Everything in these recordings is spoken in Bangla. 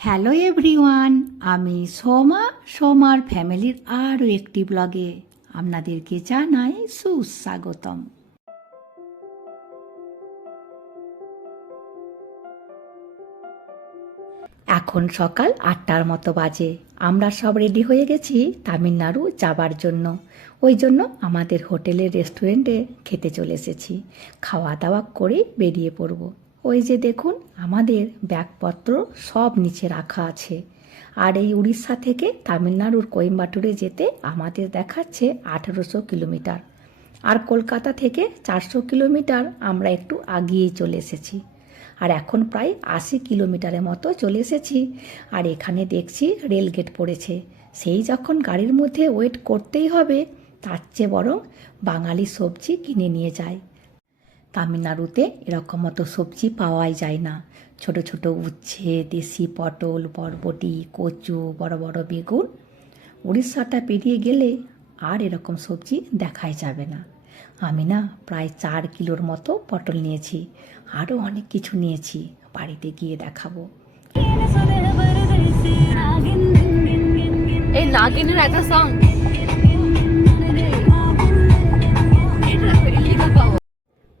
হ্যালো এভরিওয়ান আমি সোমা, সোমার ফ্যামিলির আরও একটি ব্লগে আপনাদেরকে জানাই সুস্বাগতম। এখন সকাল আটটার মতো বাজে, আমরা সব রেডি হয়ে গেছি তামিলনাড়ু যাবার জন্য। ওই জন্য আমাদের হোটেলের রেস্টুরেন্টে খেতে চলে এসেছি। খাওয়া দাওয়া করে বেরিয়ে পড়ব। ওই যে দেখুন, আমাদের ব্যাগপত্র সব নিচে রাখা আছে। আর এই উড়িষ্যা থেকে তামিলনাড়ুর কোয়েম্বাটুরে যেতে আমাদের দেখাচ্ছে আঠেরোশো কিলোমিটার। আর কলকাতা থেকে চারশো কিলোমিটার আমরা একটু আগিয়েই চলে এসেছি। আর এখন প্রায় আশি কিলোমিটারের মতো চলে এসেছি। আর এখানে দেখছি রেলগেট পড়েছে। সেই যখন গাড়ির মধ্যে ওয়েট করতেই হবে, তার চেয়ে বরং বাঙালি সবজি কিনে নিয়ে যায়। তামিলনাড়ুতে এরকম মতো সবজি পাওয়াই যায় না। ছোট ছোট উচ্ছে, দেশি পটল, বরবটি, কচু, বড় বড় বেগুন উড়িষ্যাটা পেরিয়ে গেলে আর এরকম সবজি দেখাই যাবে না। আমি না প্রায় চার কিলোর মতো পটল নিয়েছি, আরও অনেক কিছু নিয়েছি, বাড়িতে গিয়ে দেখাবো। এই নাগিনের একটা সং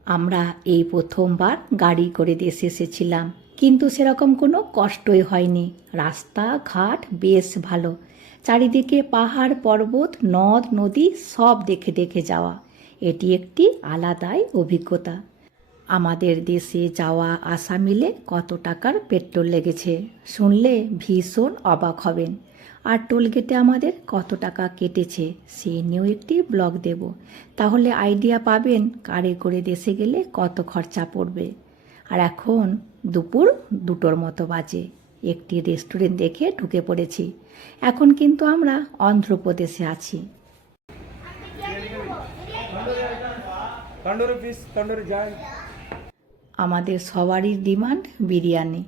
আমরা এই প্রথমবার গাড়ি করে দেশে এসেছিলাম। কিন্তু সেরকম কোনো কষ্টই হয়নি। রাস্তা, ঘাট বেশ ভালো। চারিদিকে পাহাড়, পর্বত, নদ, নদী সব দেখে দেখে যাওয়া। এটি একটি আলাদাই অভিজ্ঞতা। আমাদের দেশে যাওয়া আসা মিলে কত টাকার পেট্রোল লেগেছে? শুনলে ভীষণ অবাক হবেন। আর টোলগেটে আমাদের কত টাকা কেটেছে সে নিয়েও একটি ব্লগ দেব। তাহলে আইডিয়া পাবেন কারে করে দেশে গেলে কত খরচা পড়বে। আর এখন দুপুর দুটোর মতো বাজে একটি রেস্টুরেন্ট দেখে ঢুকে পড়েছি। এখন কিন্তু আমরা অন্ধ্রপ্রদেশে আছি। আমাদের সবারই ডিমান্ড বিরিয়ানি।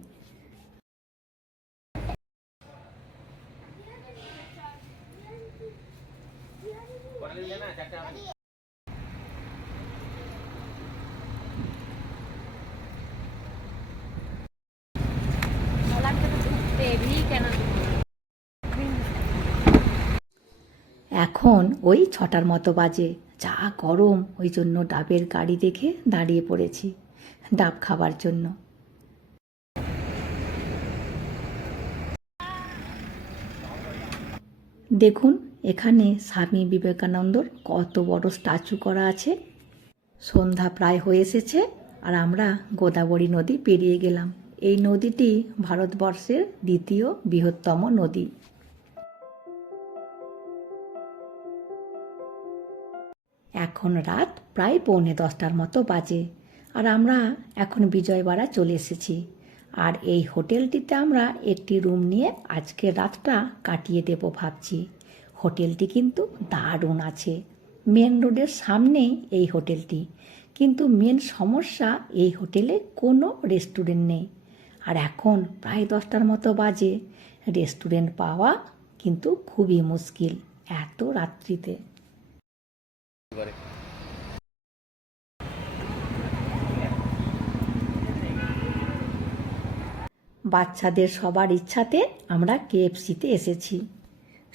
এখন ওই ছটার মতো বাজে। যা গরম, ওই জন্য ডাবের গাড়ি দেখে দাঁড়িয়ে পড়েছি, ডাব খাবার জন্য। দেখুন, এখানে স্বামী বিবেকানন্দর কত বড় স্ট্যাচু করা আছে। সন্ধ্যা প্রায় হয়ে এসেছে আর আমরা গোদাবরী নদী পেরিয়ে গেলাম। এই নদীটি ভারতবর্ষের দ্বিতীয় বৃহত্তম নদী। এখন রাত প্রায় পৌনে দশটার মতো বাজে আর আমরা এখন বিজয়বাড়া চলে এসেছি। আর এই হোটেলটিতে আমরা একটি রুম নিয়ে আজকে রাতটা কাটিয়ে দেব ভাবছি। হোটেলটি কিন্তু দারুণ আছে। মেন রোডের সামনেই এই হোটেলটি। কিন্তু মেন সমস্যা, এই হোটেলে কোনো রেস্টুরেন্ট নেই। আর এখন প্রায় দশটার মতো বাজে। রেস্টুরেন্ট পাওয়া কিন্তু খুবই মুশকিল এত রাত্রিতে। বাচ্চাদের সবার ইচ্ছাতে আমরা কেএফসিতে এসেছি।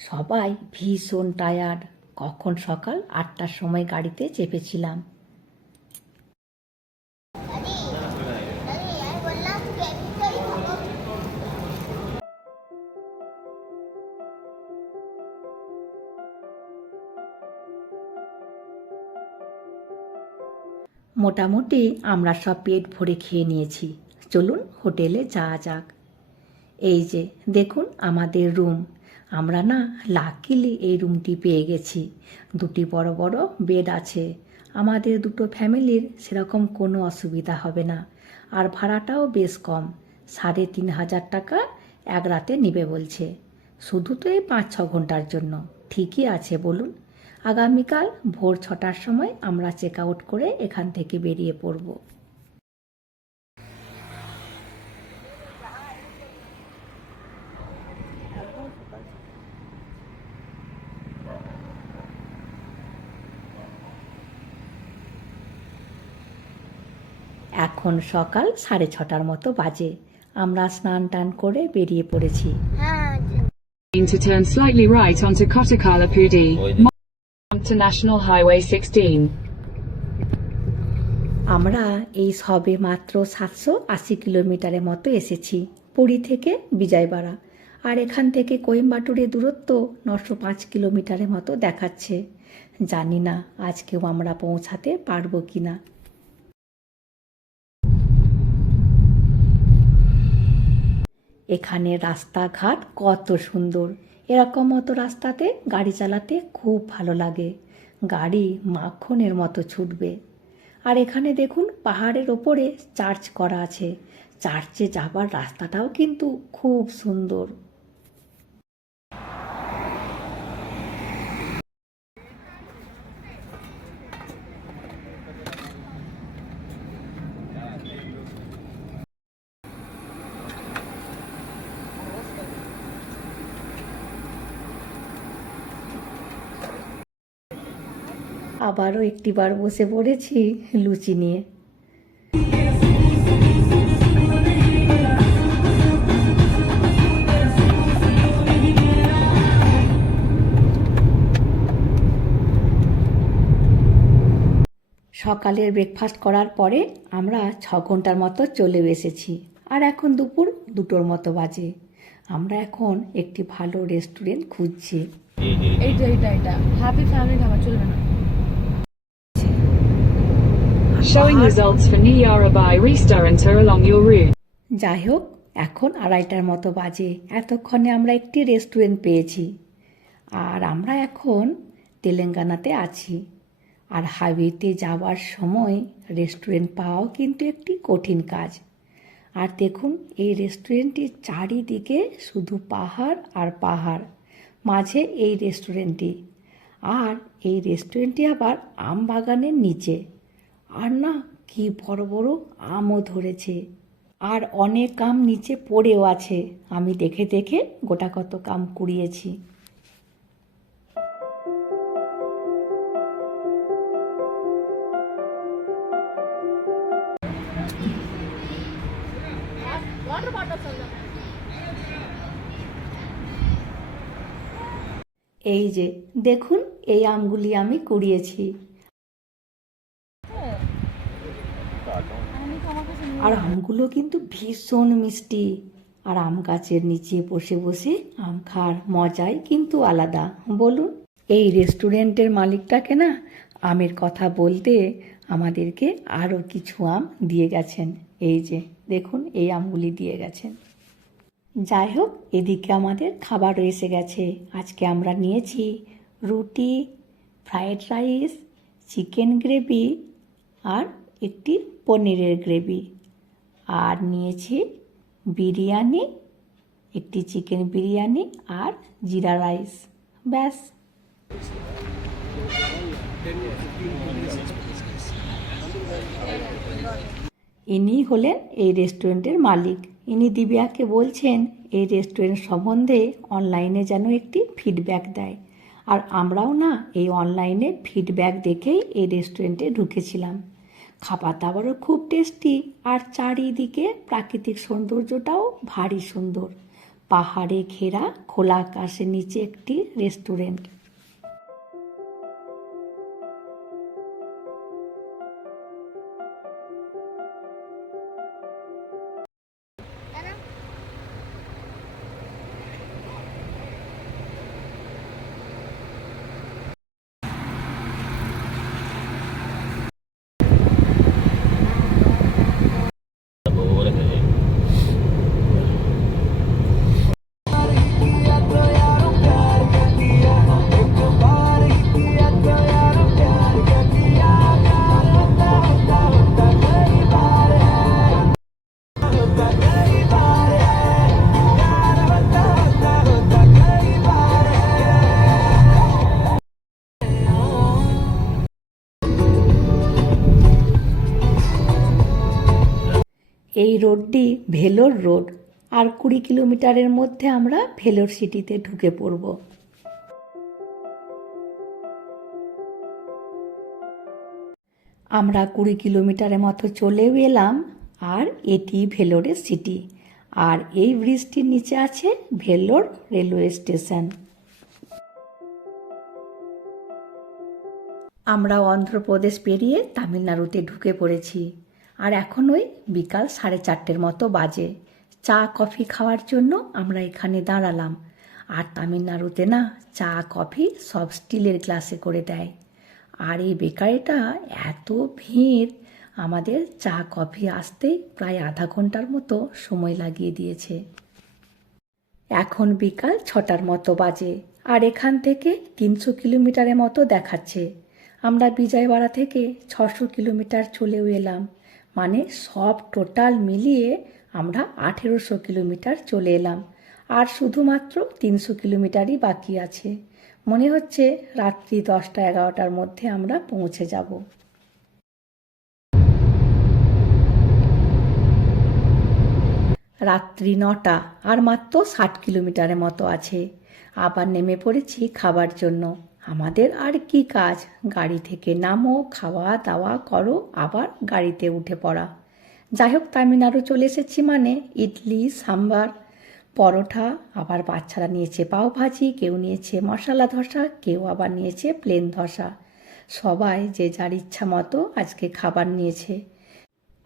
সবাই ভীষণ টায়ার্ড কখন সকাল আটটার সময় গাড়িতে চেপেছিলাম। মোটামুটি আমরা সব পেট ভরে খেয়ে নিয়েছি। চলুন হোটেলে যাওয়া যাক। এই যে, দেখুন আমাদের রুম। আমরা না লাকিলি এই রুমটি পেয়ে গেছি। দুটি বড় বড় বেড আছে। আমাদের দুটো ফ্যামিলির সেরকম কোনো অসুবিধা হবে না। আর ভাড়াটাও বেশ কম। সাড়ে তিন হাজার টাকা এক রাতে নিবে বলছে। শুধু তো এই পাঁচ ছ ঘণ্টার জন্য। ঠিকই আছে বলুন। আগামীকাল ভোর ছটার সময় আমরা চেক আউট করে এখান থেকে বেরিয়ে পড়ব। এখন সকাল সাড়ে ছটার মতো বাজে। আমরা স্নান টান করে বেরিয়ে পড়েছি। To turn slightly right onto Kotakala to National Highway 16. আমরা এই সবে মাত্র সাতশো আশি কিলোমিটারের মতো এসেছি পুরী থেকে বিজয়বাড়া। আর এখান থেকে কোয়েম্বাটুরের দূরত্ব নশো পাঁচ কিলোমিটারের মতো দেখাচ্ছে। জানি না আজকেও আমরা পৌঁছাতে পারব কি না এখানে রাস্তাঘাট কত সুন্দর। এরকম মতো রাস্তাতে গাড়ি চালাতে খুব ভালো লাগে। গাড়ি মাখনের মতো ছুটবে। আর এখানে দেখুন পাহাড়ের ওপরে চার্চ করা আছে। চার্চে যাবার রাস্তাটাও কিন্তু খুব সুন্দর। আবারও একটিবার বসে পড়েছি লুচি নিয়ে। সকালের ব্রেকফাস্ট করার পরে আমরা ছ ঘণ্টার মতো চলে এসেছি। আর এখন দুপুর দুটোর মতো বাজে। আমরা এখন একটি ভালো রেস্টুরেন্ট খুঁজছি। এইটা এইটা এটা হ্যাপি ফ্যামিলি খাবার চলবে না। Showing results for Niyarabai restaurant along your route. যাই হোক এখন আড়াইটার মতো বাজে। এতক্ষণে আমরা একটি রেস্টুরেন্ট পেয়েছি। আর আমরা এখন তেলেঙ্গানাতে আছি। আর হাইওয়েতে যাওয়ার সময় রেস্টুরেন্ট পাওয়াও কিন্তু একটি কঠিন কাজ। আর দেখুন, এই রেস্টুরেন্টটির চারিদিকে শুধু পাহাড় আর পাহাড়, মাঝে এই রেস্টুরেন্টটি আর এই রেস্টুরেন্টটি আবার আম বাগানের নিচে। আর না, কি বড় বড় আমও ধরেছে। আর অনেক আম নিচে পড়েও আছে। আমি দেখে দেখে গোটা কত কাম কুড়িয়েছি। এই যে, দেখুন, এই আমগুলি আমি কুড়িয়েছি। আর আমগুলো কিন্তু ভীষণ মিষ্টি। আর আম গাছের নিচে বসে বসে আম খাওয়ার মজাই কিন্তু আলাদা। বলুন, এই রেস্টুরেন্টের মালিকটাকে না আমের কথা বলতে আমাদেরকে আরও কিছু আম দিয়ে গেছেন। এই যে, দেখুন, এই আমগুলি দিয়ে গেছেন। যাই হোক, এদিকে আমাদের খাবার এসে গেছে। আজকে আমরা নিয়েছি রুটি, ফ্রায়েড রাইস, চিকেন গ্রেভি আর একটি পনিরের গ্রেভি। আর নিয়েছি বিরিয়ানি, একটি চিকেন বিরিয়ানি আর জিরা রাইস। ব্যাস। ইনি হলেন এই রেস্টুরেন্টের মালিক। ইনি দিব্যাকে বলছেন, এই রেস্টুরেন্ট সম্বন্ধে অনলাইনে যেন একটি ফিডব্যাক দেয়। আর আমরাও না এই অনলাইনে ফিডব্যাক দেখেই এই রেস্টুরেন্টে ঢুকেছিলাম। খাবার দাবারও খুব টেস্টি আর চারিদিকে প্রাকৃতিক সৌন্দর্যটাও ভারী সুন্দর। পাহাড়ে ঘেরা খোলা আকাশের নিচে একটি রেস্টুরেন্ট এই রোডটি ভেলোর রোড। আর কুড়ি কিলোমিটারের মধ্যে আমরা ভেলোর সিটিতে ঢুকে পড়ব। আমরা কুড়ি কিলোমিটারের মতো চলেও এলাম, আর এটি ভেলোরের সিটি। আর এই ব্রিজটির নিচে আছে ভেলোর রেলওয়ে স্টেশন। আমরা অন্ধ্রপ্রদেশ পেরিয়ে তামিলনাড়ুতে ঢুকে পড়েছি। আর এখন ওই বিকাল সাড়ে চারটের মতো বাজে। চা, কফি খাওয়ার জন্য আমরা এখানে দাঁড়ালাম। আর তামিলনাড়ুতে না চা, কফি সব স্টিলের গ্লাসে করে দেয়। আর এই বেকারিটা এত ভিড়, আমাদের চা, কফি আসতেই প্রায় আধা ঘণ্টার মতো সময় লাগিয়ে দিয়েছে। এখন বিকাল ছটার মতো বাজে আর এখান থেকে তিনশো কিলোমিটারের মতো দেখাচ্ছে। আমরা বিজয়বাড়া থেকে ছশো কিলোমিটার চলেও এলাম। মানে সব টোটাল মিলিয়ে আমরা আঠেরোশো কিলোমিটার চলে এলাম। আর শুধুমাত্র তিনশো কিলোমিটারই বাকি আছে। মনে হচ্ছে রাত্রি দশটা এগারোটার মধ্যে আমরা পৌঁছে যাব। রাত্রি নটা, আর মাত্র ষাট কিলোমিটারের মতো আছে। আবার নেমে পড়েছি খাবার জন্য। আমাদের আর কি কাজ? গাড়ি থেকে নামো, খাওয়া দাওয়া করো, আবার গাড়িতে উঠে পড়া। যাই হোক, তামিলনাড়ু চলে এসেছি মানে। ইডলি, সাম্বার, পরোটা, আবার বাচ্চারা নিয়েছে পাও ভাজি, কেউ নিয়েছে মশলা ধসা, কেউ আবার নিয়েছে প্লেন ধসা। সবাই যে যার ইচ্ছা মতো আজকে খাবার নিয়েছে।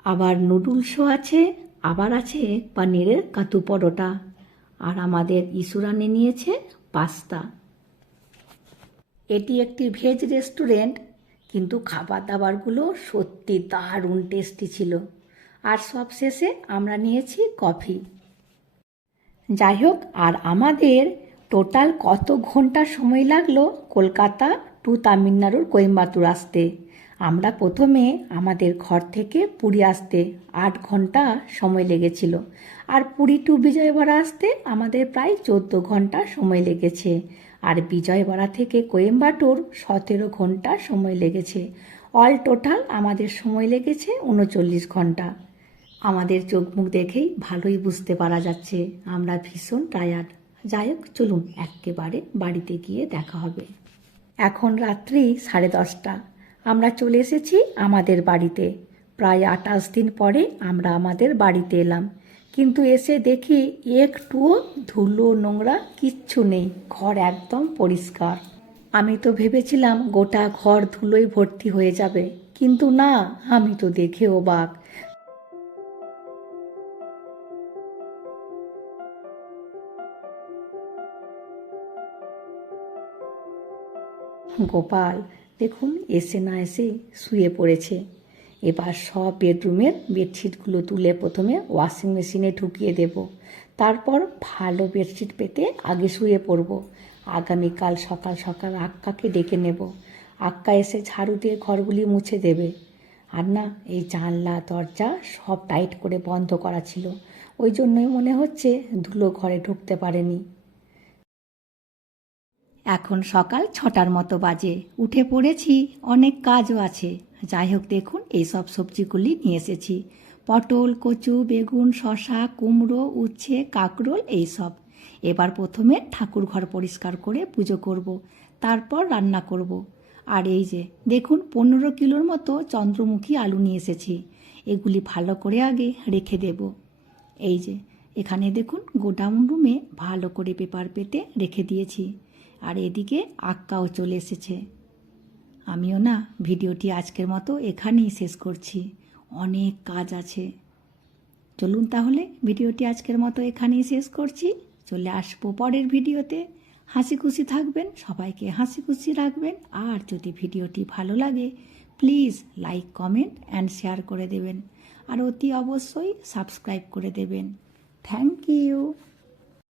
আবার নুডলসও আছে, আবার আছে পনিরের কাতু পরোটা। আর আমাদের ইসুরানে নিয়েছে পাস্তা। এটি একটি ভেজ রেস্টুরেন্ট, কিন্তু খাবার দাবারগুলো সত্যি দারুণ টেস্টি ছিল। আর সব শেষে আমরা নিয়েছি কফি। যাই হোক আর আমাদের টোটাল কত ঘণ্টা সময় লাগল কলকাতা টু তামিলনাড়ুর কোয়েম্বাতুর আসতে? আমরা প্রথমে আমাদের ঘর থেকে পুরী আসতে আট ঘণ্টা সময় লেগেছিল। আর পুরী টু বিজয়বাড়া আসতে আমাদের প্রায় চোদ্দ ঘণ্টা সময় লেগেছে। আর বিজয়বাড়া থেকে কোয়েম্বাটুর সতেরো ঘণ্টা সময় লেগেছে। অল টোটাল আমাদের সময় লেগেছে উনচল্লিশ ঘণ্টা। আমাদের চোখ মুখ দেখেই ভালোই বুঝতে পারা যাচ্ছে। আমরা ভীষণ টায়ার্ড যাই হোক, চলুন একেবারে বাড়িতে গিয়ে দেখা হবে। এখন রাত্রি সাড়ে দশটা। আমরা চলে এসেছি আমাদের বাড়িতে। প্রায় আঠাশ দিন পরে আমরা আমাদের বাড়িতে এলাম। কিন্তু এসে দেখি একটুও ধুলো, নোংরা কিচ্ছু নেই। ঘর একদম পরিষ্কার। আমি তো ভেবেছিলাম গোটা ঘর ধুলোয় ভর্তি হয়ে যাবে, কিন্তু না, আমি তো দেখে অবাক। গোপাল, দেখুন, এসে না এসে শুয়ে পড়েছে। এবার সব বেডরুমের বেডশিটগুলো তুলে প্রথমে ওয়াশিং মেশিনে ঢুকিয়ে দেব। তারপর ভালো বেডশিট পেতে আগে শুয়ে পড়ব। আগামীকাল সকাল সকাল আক্কাকে ডেকে নেব। আক্কা এসে ঝাড়ু দিয়ে ঘরগুলি মুছে দেবে। আর না, এই জানলা, দরজা সব টাইট করে বন্ধ করা ছিল। ওই জন্যই মনে হচ্ছে ধুলো ঘরে ঢুকতে পারেনি। এখন সকাল ছটার মতো বাজে। উঠে পড়েছি, অনেক কাজও আছে। যাই হোক দেখুন এই সব সবজিগুলি নিয়ে এসেছি। পটল, কচু, বেগুন শশা কুমড়ো, উচ্ছে, কাকরোল, এইসব। এবার প্রথমে ঠাকুর ঘর পরিষ্কার করে পুজো করব, তারপর রান্না করব। আর এই যে, দেখুন, পনেরো কিলোর মতো চন্দ্রমুখী আলু নিয়ে এসেছি। এগুলি ভালো করে আগে রেখে দেব। এই যে, এখানে দেখুন, গোডাউন রুমে ভালো করে পেপার পেতে রেখে দিয়েছি। আর এদিকে আক্কাও চলে এসেছে। আমিও না ভিডিওটি আজকের মতো এখানেই শেষ করছি। অনেক কাজ আছে। চলুন তাহলে ভিডিওটি আজকের মতো এখানেই শেষ করছি। চলে আসব পরের ভিডিওতে। হাসি খুশি থাকবেন, সবাইকে হাসি খুশি রাখবেন। আর যদি ভিডিওটি ভালো লাগে, please like, comment and share করে দেবেন। আর অতি অবশ্যই সাবস্ক্রাইব করে দেবেন। Thank you.